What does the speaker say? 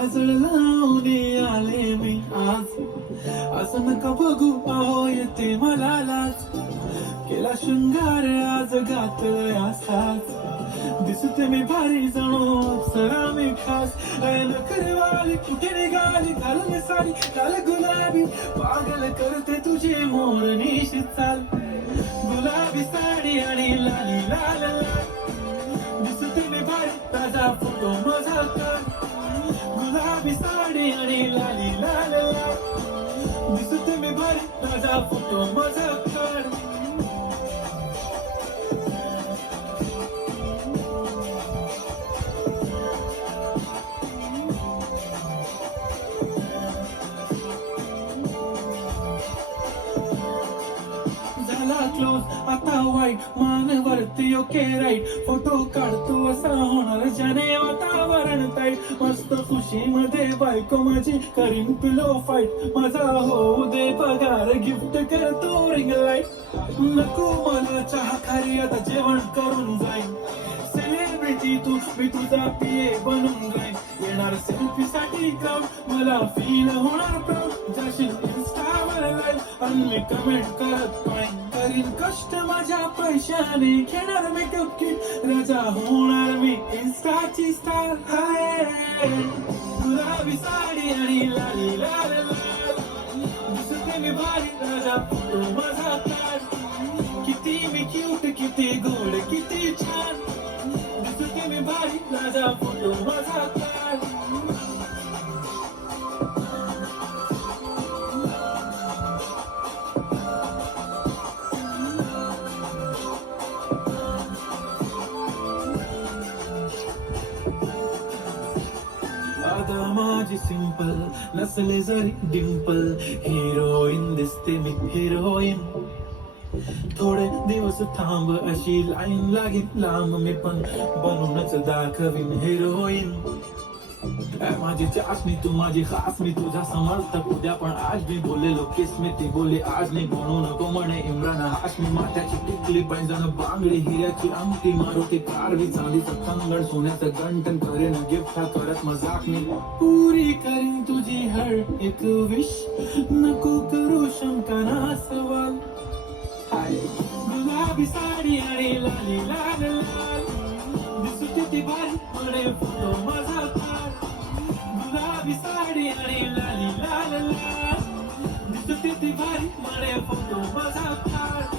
काजळ लावून आले मी आज, असं नका बघू अहो येते मला लाज. केला शृंगार आज घातलाय असाच, दिसते मी भारी जणू अप्सरा मी खास. नखरेवाली कुठे निघाली घालून साडी लाल गुलाबी, पागल करते तुझी मोरनीशी चाल. गुलाबी साडी आणि लाली लाल लाल, दिसते मी भारी ताजा फोटो माझा काढ. गुलाबी साडी आणि लाली लाल लाल, दिसते मी भारी ताजा फोटो माझा काढ. क्लोज आता वाईट मान वरती ओके राईट, फोटो काढतो असा होणार ज्याने वातावरण ताईट. मस्त खुशी मध्ये बायको माझी करीन पिलो फाईट, माझा होऊ दे पगार गिफ्ट करतो रिंग लाईट. नको मला चहा खारी आता जेवण करून जाईन, सेलिब्रिटी तू मी तुझा पिये बनून जाईन. येणार सेल्फी साठी क्राऊड मला फील होणार प्राऊड, जाशील इन्स्टावर लाईव्ह आणि मी कमेंट करत पाहिन. करीन कष्ट माझ्या पैशाने घेणार मेकअप किट, राजा होणार मी इन्स्टाची स्टार. हाय गुलाबी साडी आणि लाली लाल लाल, दिसते मी भारी राजा फोटो माझा काढ. किती मी क्यूट किती गोड किती छान, दिसते मी भारी राजा फोटो माझा काढ. आता माझी सिंपल नसले जरी डिंपल, हिरोईन दिसते मी हिरोईन. थोडे दिवस थांब अशी लाईन लागेल लांब, मी पण बनूनच दाखवीन हिरोईन. माझी चाशनी तू माझी खास, मी तुझा समर्थक उद्या पण आज मी बोललेलो किस मी ती बोलली आज नाही. बनू नको म्हणे इम्रान हाशमी, माथ्याची टिकली पैंजण बांगडी हिऱ्याची अंगठी, मारुती कारवी चांदीचं कंगण सोन्याचं गंटन, करेन गिफ्ट हा करत मजाक मी. पुरी करीन तुझी हर एक विश, नको करू शंका ना सवाल. हाय गुलाबी साडी आणि लाली लाल लाल, दिसते ती भारी म्हणे फोटो माझा काढ. गुलाबी साडी आणि लाली लाल लाल, दिसते ती भारी म्हणे फोटो माझा काढ.